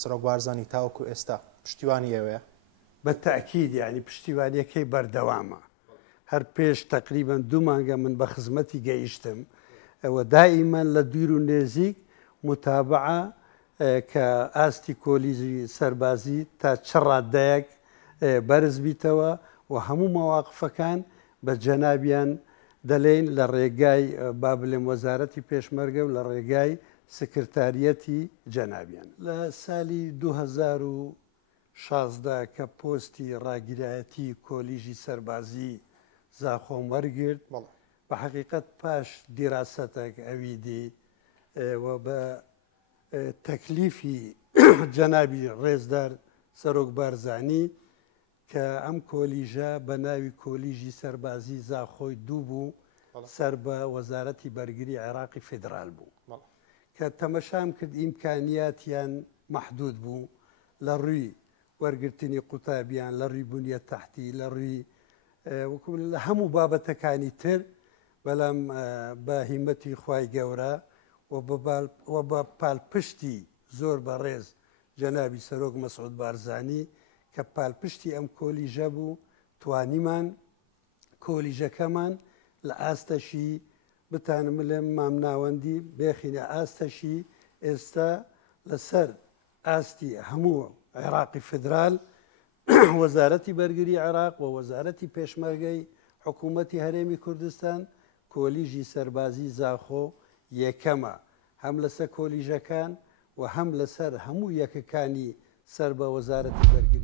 سرۆک بارزانی تاوەکو ئێستا پشتیوانی ئێوەیە؟ بەتەکید یعنی پشتیوانیەکەی بەردەوامە. هەر پێش تقریبا 2 مانگە من بە خزمەتی گەیشتم، ئەوە دائیمەن لە دوور و نێزیک متابعە کە ئاستی کۆلیژی سەربازی تا چ ڕاددایەک بەرز بیتەوە و هەموو مەواقفەکان بە جەنابیان دەڵێن لە ڕێگای با بڵێم وەزارەتی پێشمەرگە و لە ڕێگای سکرتاریەتی جەنابیان. لە ساڵی 2016 کە پۆستی ڕاگیرایەتی کۆلیژی سەربازی زاخۆم وەرگرت، بە حقیقت پاش دیراسەتێک ئەویدی و بە تەکلیفی جەنابی ڕێزدار سەرۆک بارزانی کە ئەم کۆلیژە بە ناوی کۆلیژی سەربازی زاخۆی دوو بوو سەر بە وەزارەتی بەرگری عێراقی فێدرال بوو کە تەمەشام کرد ئیمکانیاتیان مەحدود بوو لە ڕووی وەرگرتنی قوتابیان، لە ڕووی بنیە تەحتی، لە ڕووی لە هەموو بابەتەکانی تر، بەڵام بە هیمەتی خوای گەورە و بە پاڵپشتی زۆر بەڕێز جەنابی سەرۆک مەسعود بارزانی کە پاڵپشتی ئەم کۆلیژە بوو، توانیمان کۆلیژەکەمان لە ئاستەشی بتانم لێم مامناوەندی بێخینە ئاستەشی ئێستا لەسەر ئاستی هەموو عێراقی فدرال وەزارەتی بەرگری عێراق و وەزارەتی پێشمەرگەی حکوومەتی هەرێمی کوردستان کۆلیژی سەربازی زاخۆ یەکەمە، هەم لەسەر کۆلیژەکان و هەم لەسەر هەموو یەکەکانی سەر بە وەزارەتی بەرگری